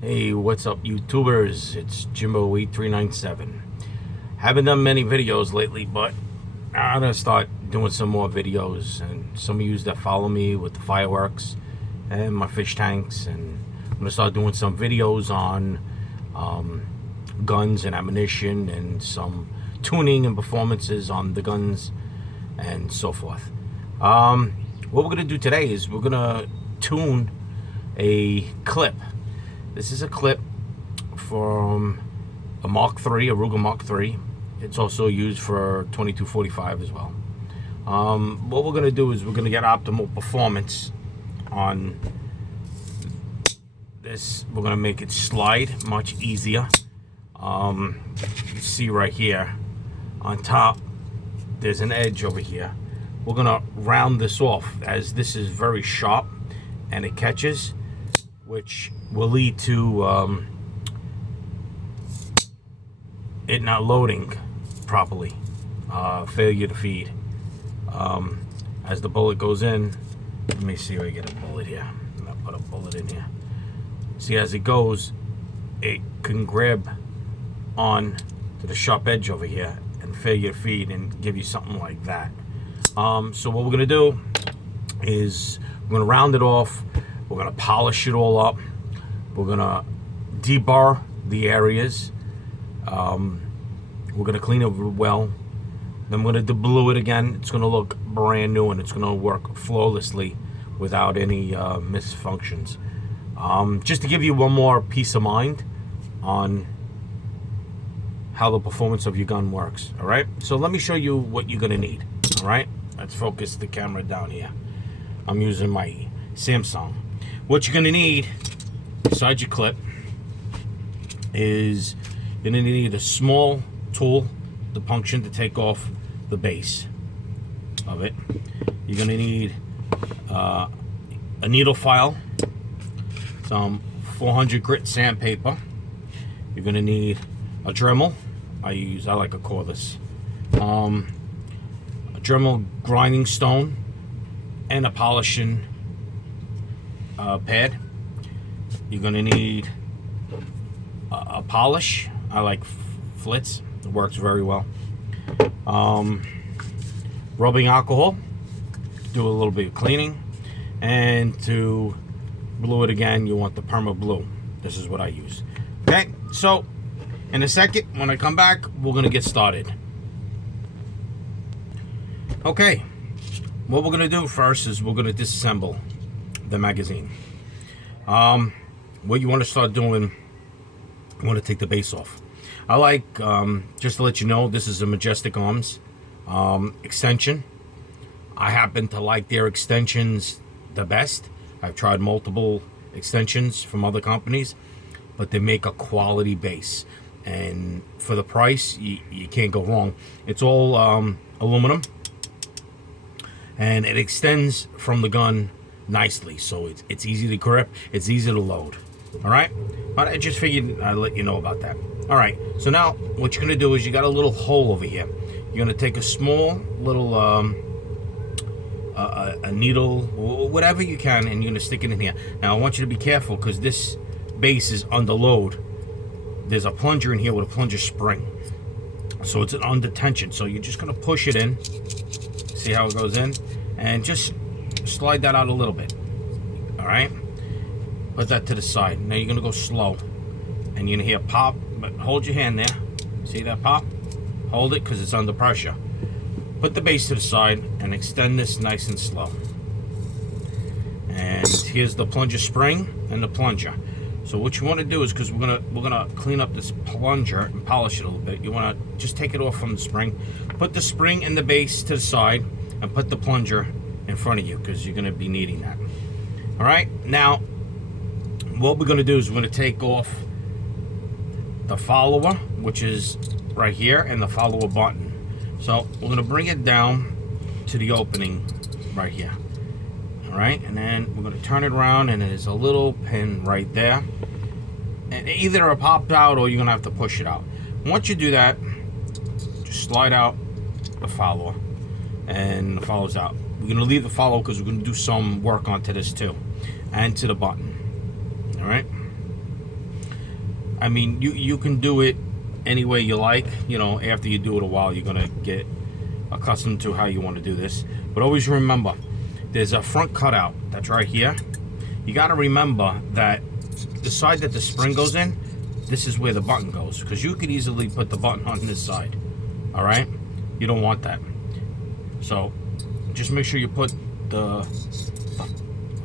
Hey, what's up, YouTubers? It's Jimbo8397. Haven't done many videos lately, but I'm gonna start doing some more videos. And some of you that follow me with the fireworks and my fish tanks, and I'm gonna start doing some videos on guns and ammunition and some tuning and performances on the guns and so forth. What we're gonna do today is we're gonna tune a clip. This is a clip from a Mark III, a Ruger Mark III. It's also used for 2245 as well. What we're going to do is we're going to get optimal performance on this. We're going to make it slide much easier. You see right here on top, there's an edge over here. We're going to round this off, as this is very sharp and it catches, which will lead to it not loading properly, failure to feed. As the bullet goes in, let me see if I get a bullet here. I'm gonna put a bullet in here. See, as it goes, it can grab on to the sharp edge over here and failure to feed and give you something like that. So what we're gonna do is we're gonna round it off. We're gonna polish it all up. We're gonna deburr the areas. We're gonna clean it well. Then we're gonna deblue it again. It's gonna look brand new and it's gonna work flawlessly without any misfunctions. Just to give you one more peace of mind on how the performance of your gun works. All right. So let me show you what you're gonna need. All right. Let's focus the camera down here. I'm using my Samsung. What you're gonna need besides your clip is you're gonna need a small tool, the punction, to take off the base of it. You're gonna need a needle file, some 400 grit sandpaper. You're gonna need a Dremel. I like a cordless. A Dremel grinding stone and a polishing pad. You're gonna need a polish. I like Flitz. It works very well. Rubbing alcohol. Do a little bit of cleaning. And to blue it again, you want the Perma Blue. This is what I use. Okay, so in a second, when I come back, we're gonna get started. Okay, what we're gonna do first is we're gonna disassemble the magazine. What you want to start doing, you want to take the base off. I like, just to let you know, this is a Majestic Arms extension. I happen to like their extensions the best. I've tried multiple extensions from other companies, but they make a quality base, and for the price, you can't go wrong. It's all aluminum, and it extends from the gun nicely, so it's easy to grip, it's easy to load. All right, but I just figured I'd let you know about that. All right, so now what you're gonna do is you got a little hole over here. You're gonna take a small little a needle, whatever you can, and you're gonna stick it in here. Now I want you to be careful, because this base is under load. There's a plunger in here with a plunger spring, so it's under tension. So you're just gonna push it in, see how it goes in, and just slide that out a little bit. All right, put that to the side. Now you're gonna go slow, and you're gonna hear pop, but hold your hand there. See that pop? Hold it, because it's under pressure. Put the base to the side and extend this nice and slow. And here's the plunger spring and the plunger. So what you want to do is, because we're gonna clean up this plunger and polish it a little bit, you want to just take it off from the spring, put the spring and the base to the side, and put the plunger in front of you, because you're going to be needing that. All right, now what we're going to do is we're going to take off the follower, which is right here, and the follower button. So we're going to bring it down to the opening right here. All right, and then we're going to turn it around, and there's a little pin right there, and either it'll pop out or you're going to have to push it out. Once you do that, just slide out the follower, and the follower's out. We're going to leave the follower because we're going to do some work onto this too, and to the button. All right, I mean, you can do it any way you like. You know, after you do it a while, you're gonna get accustomed to how you want to do this. But always remember, there's a front cutout that's right here. You got to remember that the side that the spring goes in, this is where the button goes, because you could easily put the button on this side. All right, you don't want that. So just make sure you put the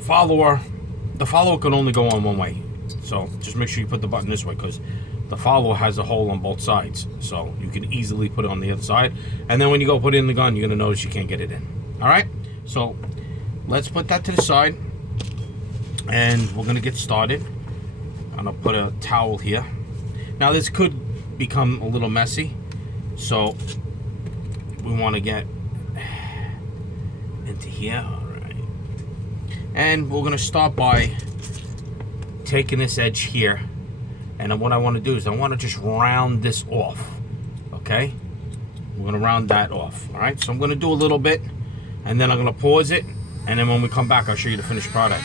follower. The follower can only go on one way, so just make sure you put the button this way, because the follower has a hole on both sides, so you can easily put it on the other side. And then when you go put it in the gun, you're gonna notice you can't get it in. All right, so let's put that to the side, and we're gonna get started. I'm gonna put a towel here. Now this could become a little messy, so we want to get into here. All right, and we're gonna start by taking this edge here, and what I want to do is I want to just round this off. Okay, we're gonna round that off. All right, so I'm gonna do a little bit, and then I'm gonna pause it, and then when we come back, I'll show you the finished product.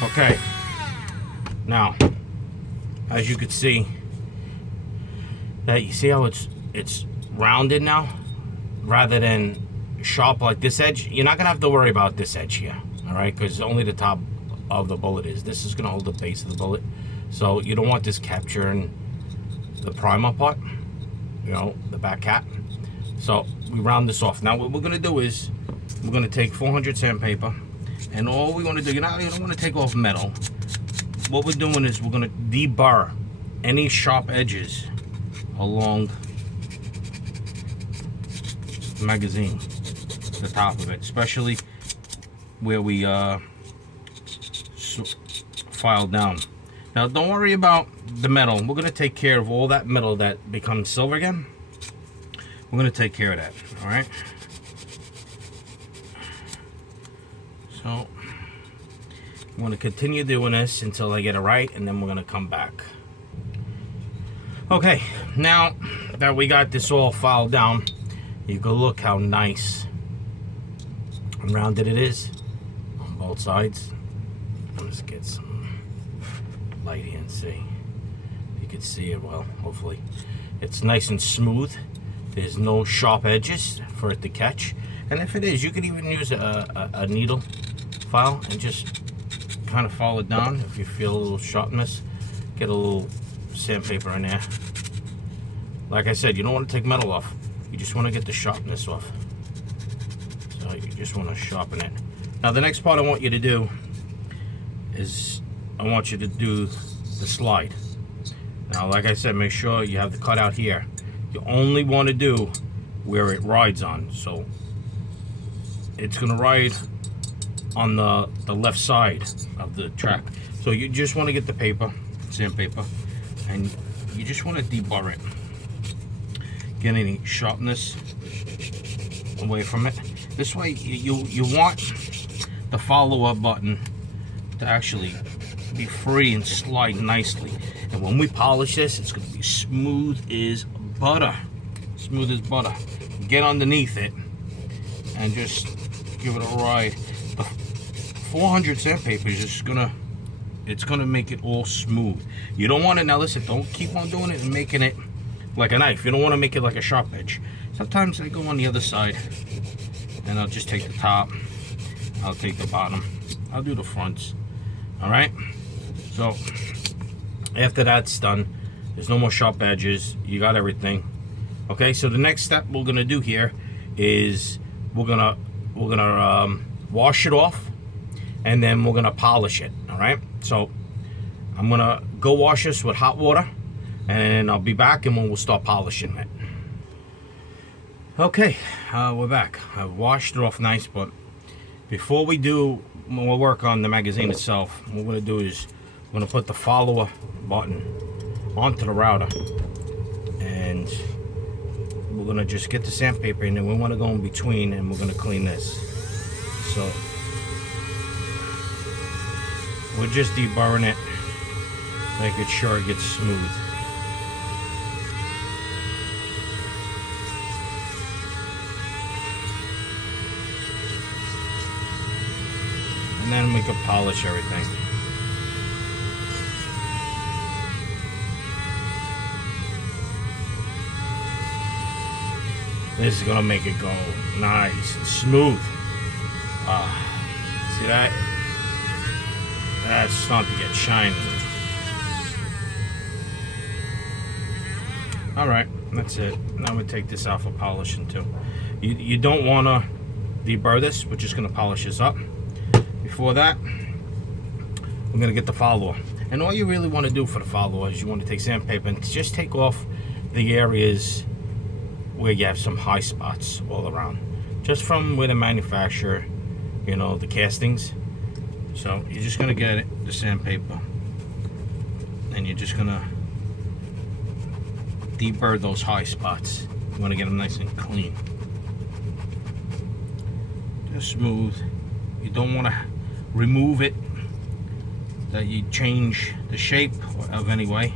Okay, now as you can see, that you see how it's rounded now rather than sharp like this edge. You're not gonna have to worry about this edge here, all right, because only the top of the bullet is. This is gonna hold the base of the bullet, so you don't want this capturing the primer part, you know, the back cap. So we round this off. Now what we're gonna do is we're gonna take 400 sandpaper, and all we want to do, you don't want to take off metal. What we're doing is we're going to deburr any sharp edges along the magazine, the top of it, especially where we filed down. Now don't worry about the metal. We're going to take care of all that metal that becomes silver again. We're going to take care of that. All right, so I'm going to continue doing this until I get it right, and then we're going to come back. Okay, now that we got this all filed down, you can look how nice and rounded it is on both sides. Let's get some light here and see. You can see it well, hopefully. It's nice and smooth. There's no sharp edges for it to catch. And if it is, you can even use a needle file and just kind of follow it down. If you feel a little sharpness, get a little sandpaper in there. Like I said, you don't want to take metal off. You just want to get the sharpness off. So you just want to sharpen it. Now the next part I want you to do is I want you to do the slide. Now like I said, make sure you have the cutout here. You only want to do where it rides on. So it's going to ride on the left side of the track. So you just want to get the paper, sandpaper, and you just want to deburr it. Get any sharpness away from it. This way you want the follow-up button to actually be free and slide nicely. And when we polish this, it's going to be smooth as butter. Smooth as butter. Get underneath it and just give it a ride. The 400 sandpaper is just it's gonna make it all smooth. You don't want it, now listen, don't keep on doing it and making it like a knife. You don't want to make it like a sharp edge. Sometimes I go on the other side and I'll just take the top, I'll take the bottom, I'll do the fronts. All right, so after that's done, there's no more sharp edges, you got everything. Okay, so the next step we're gonna do here is we're gonna wash it off, and then we're gonna polish it. All right, so I'm gonna go wash this with hot water, and I'll be back and we'll start polishing it. Okay, we're back. I've washed it off nice, but before we do more work on the magazine itself, what we're gonna do is we're gonna put the follower button onto the router, and we're gonna just get the sandpaper in there. We want to go in between, and we're gonna clean this. So we're just deburring it, making sure it gets smooth. And then we can polish everything. This is gonna make it go nice and smooth. See that? That's starting to get shiny. Alright, that's it. Now we take this out for polishing too. You don't wanna deburr this, we're just gonna polish this up. Before that, we're gonna get the follower. And all you really wanna do for the follower is you wanna take sandpaper and just take off the areas where you have some high spots all around, just from where the manufacturer, you know, the castings. So you're just gonna get it, the sandpaper, and you're just gonna deburr those high spots. You want to get them nice and clean, just smooth. You don't want to remove it that you change the shape of any way.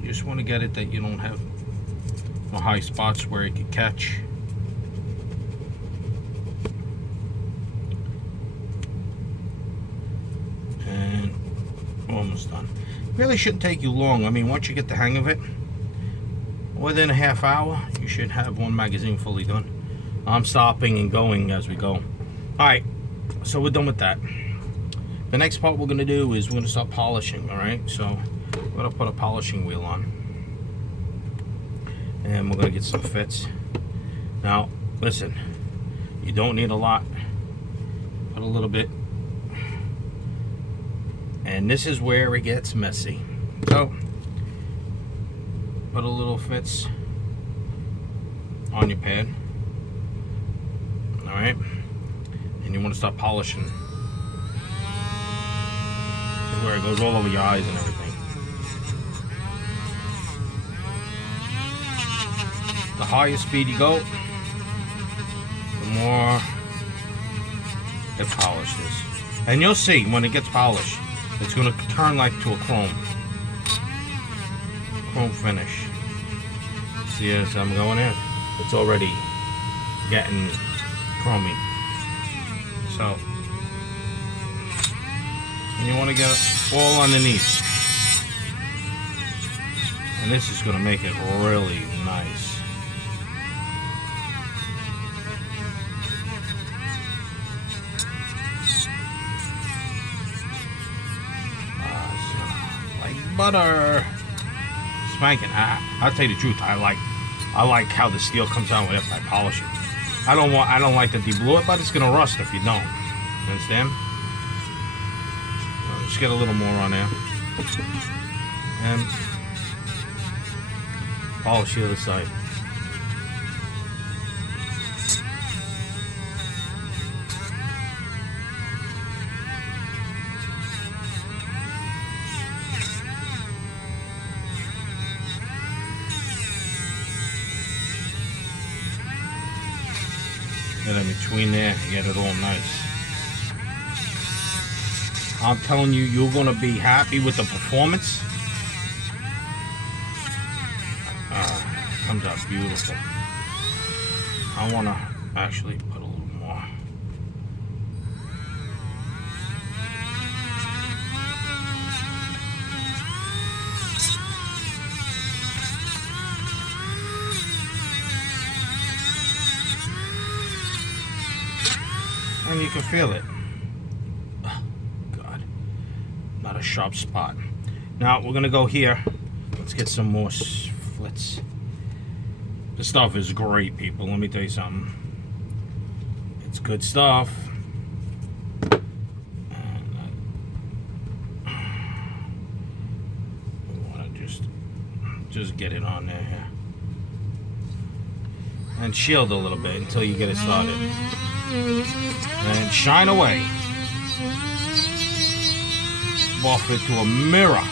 You just want to get it that you don't have no high spots where it could catch. And almost done. Really shouldn't take you long. I mean, once you get the hang of it, within a half hour you should have one magazine fully done. I'm stopping and going as we go. Alright, so we're done with that. The next part we're going to do is we're going to start polishing. Alright, so we're going to put a polishing wheel on, and we're going to get some fits. Now listen, you don't need a lot, put a little bit, and this is where it gets messy. So put a little fits on your pad. Alright, and you want to start polishing. This is where it goes all over your eyes and everything. The higher speed you go, the more it polishes. And you'll see when it gets polished, it's going to turn like to a chrome finish. See, as I'm going in, it's already getting chromy. So, and you want to get it all underneath, and this is going to make it really nice. Like butter. Spanking. I'll tell you the truth. I like how the steel comes out after I polish it. I don't like to deblue it, but it's gonna rust if you don't. You understand? Just get a little more on there, and polish the other side. Get in between there, get it all nice. I'm telling you, you're gonna be happy with the performance. Comes out beautiful. I wanna actually put a little more. And you can feel it. Oh, God. Not a sharp spot. Now we're gonna go here. Let's get some more flits. This stuff is great, people. Let me tell you something. It's good stuff. And Just get it on there, yeah. And shield a little bit until you get it started. And shine away. Buff it to a mirror.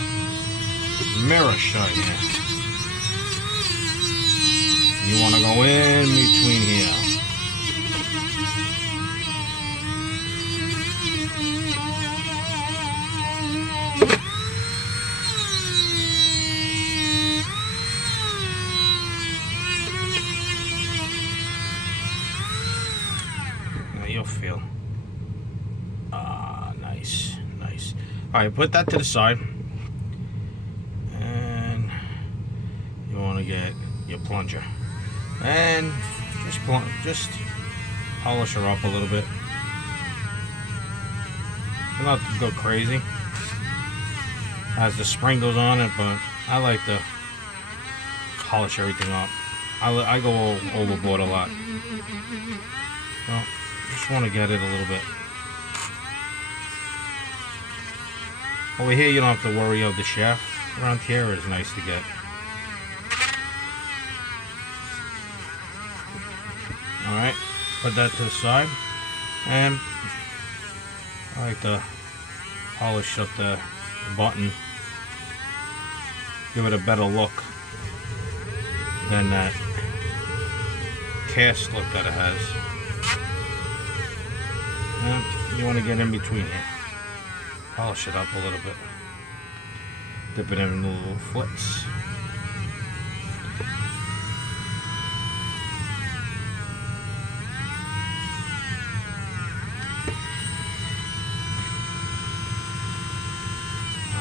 Mirror shine here. You want to go in between here. You'll feel. Nice. Alright, put that to the side. And you want to get your plunger. And just polish her up a little bit. Not to go crazy as the spring goes on it, but I like to polish everything up. I go overboard a lot. Well, just want to get it a little bit. Over here you don't have to worry of the shaft. Around here is nice to get. Alright, put that to the side. And I like to polish up the button. Give it a better look than that cast look that it has. And you want to get in between here. Polish it up a little bit. Dip it in the little flits.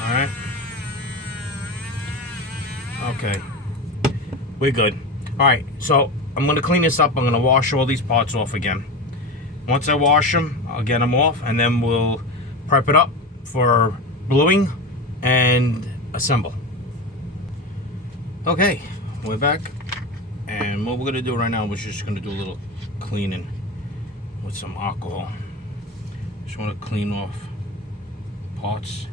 Alright. Okay. We're good. Alright, so I'm going to clean this up. I'm going to wash all these parts off again. Once I wash them, I'll get them off, and then we'll prep it up for bluing and assemble. Okay, we're back, and what we're going to do right now is just going to do a little cleaning with some alcohol. Just want to clean off parts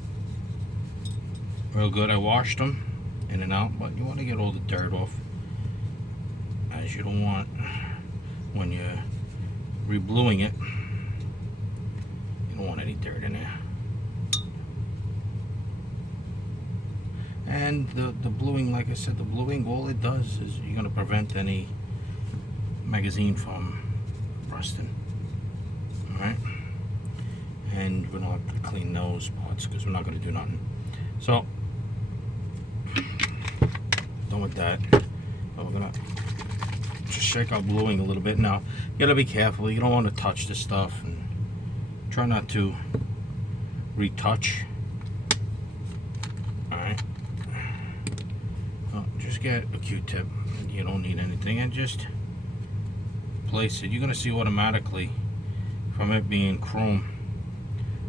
real good. I washed them in and out, but you want to get all the dirt off, as you don't want, when you're rebluing it, you don't want any dirt in there. And the bluing, like I said, the bluing, all it does is you're going to prevent any magazine from rusting. Alright? And we don't have to clean those parts because we're not going to do nothing. So, done with that. So we're going to just shake our bluing a little bit. Now, you got to be careful. You don't want to touch this stuff. And try not to retouch. Alright? Just get a Q-tip. You don't need anything, and just place it. You're going to see automatically from it being chrome,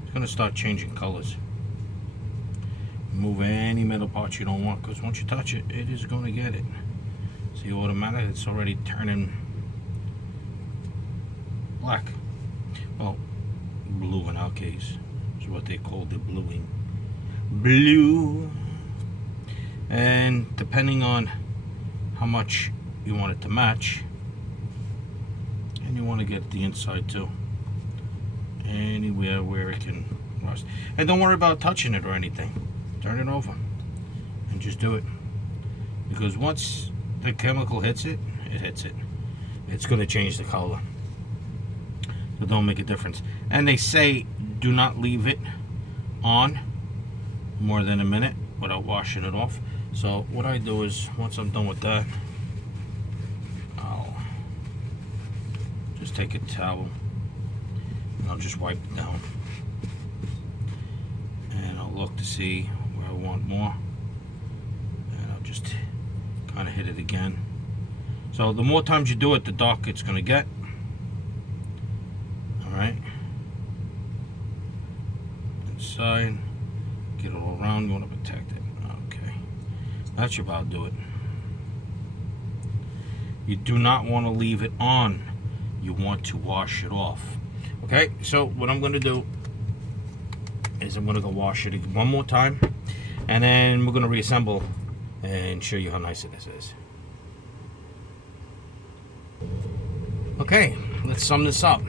it's going to start changing colors. Remove any metal parts you don't want, because once you touch it, it is going to get it. See, automatically it's already turning black. Well, blue in our case is what they call the bluing. Blue. And depending on how much you want it to match, and you want to get the inside too, anywhere where it can rust. And don't worry about touching it or anything. Turn it over and just do it, because once the chemical hits it, it's going to change the color. So don't make a difference. And they say do not leave it on more than a minute without washing it off. So what I do is, once I'm done with that, I'll just take a towel and I'll just wipe it down, and I'll look to see where I want more, and I'll just kind of hit it again. So the more times you do it, the darker it's going to get. Alright, inside, get it all around. You want to protect it. Okay, that should about do it. You do not want to leave it on. You want to wash it off. Okay, so what I'm going to do is I'm going to go wash it one more time, and then we're going to reassemble and show you how nice this is. Okay, let's sum this up.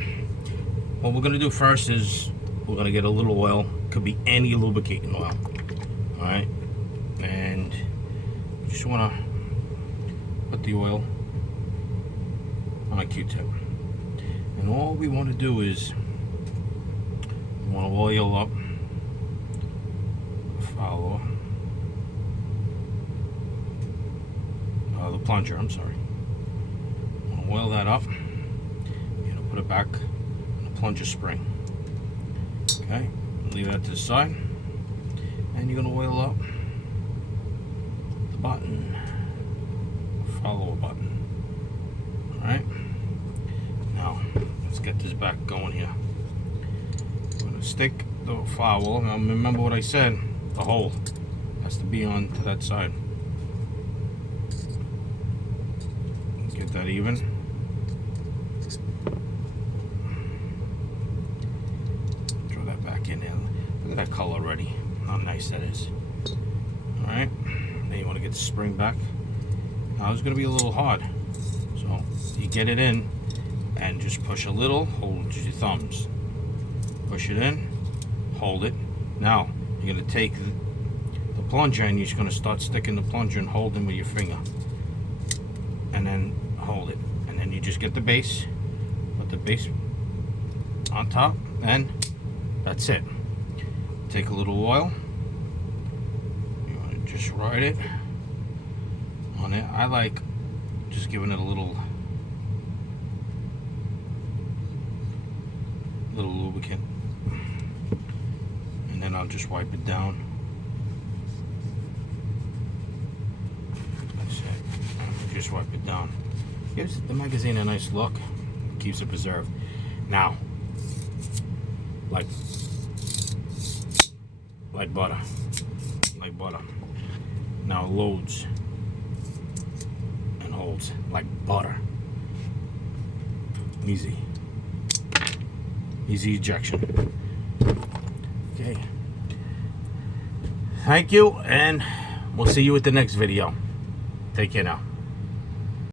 What we're gonna do first is we're gonna get a little oil. Could be any lubricating oil. All right, and you just wanna put the oil on a Q-tip. And all we want to do is we want to oil up the plunger. I'm sorry. Want to oil that up. You're gonna put it back in the plunger spring. Okay, leave that to the side, and you're gonna oil up the button, follower button. All right. Now let's get this back going here. I'm gonna stick the firewall. Now remember what I said. The hole has to be on to that side. Get that even. Throw that back in there. Look at that color already. How nice that is. All right. Now you want to get the spring back. Now it's going to be a little hard. So you get it in and just push a little. Hold your thumbs. Push it in. Hold it. Now you're going to take the plunger and you're just going to start sticking the plunger and holding with your finger. And then hold it, and then you just get the base, put the base on top, and that's it. Take a little oil, you want to just ride it on it. I like just giving it a little lubricant, and then I'll just wipe it down. That's it. Just wipe it down. Gives the magazine a nice look, keeps it preserved. Now, like butter, like butter. Now it loads and holds like butter. Easy ejection. Okay. Thank you, and we'll see you at the next video. Take care now.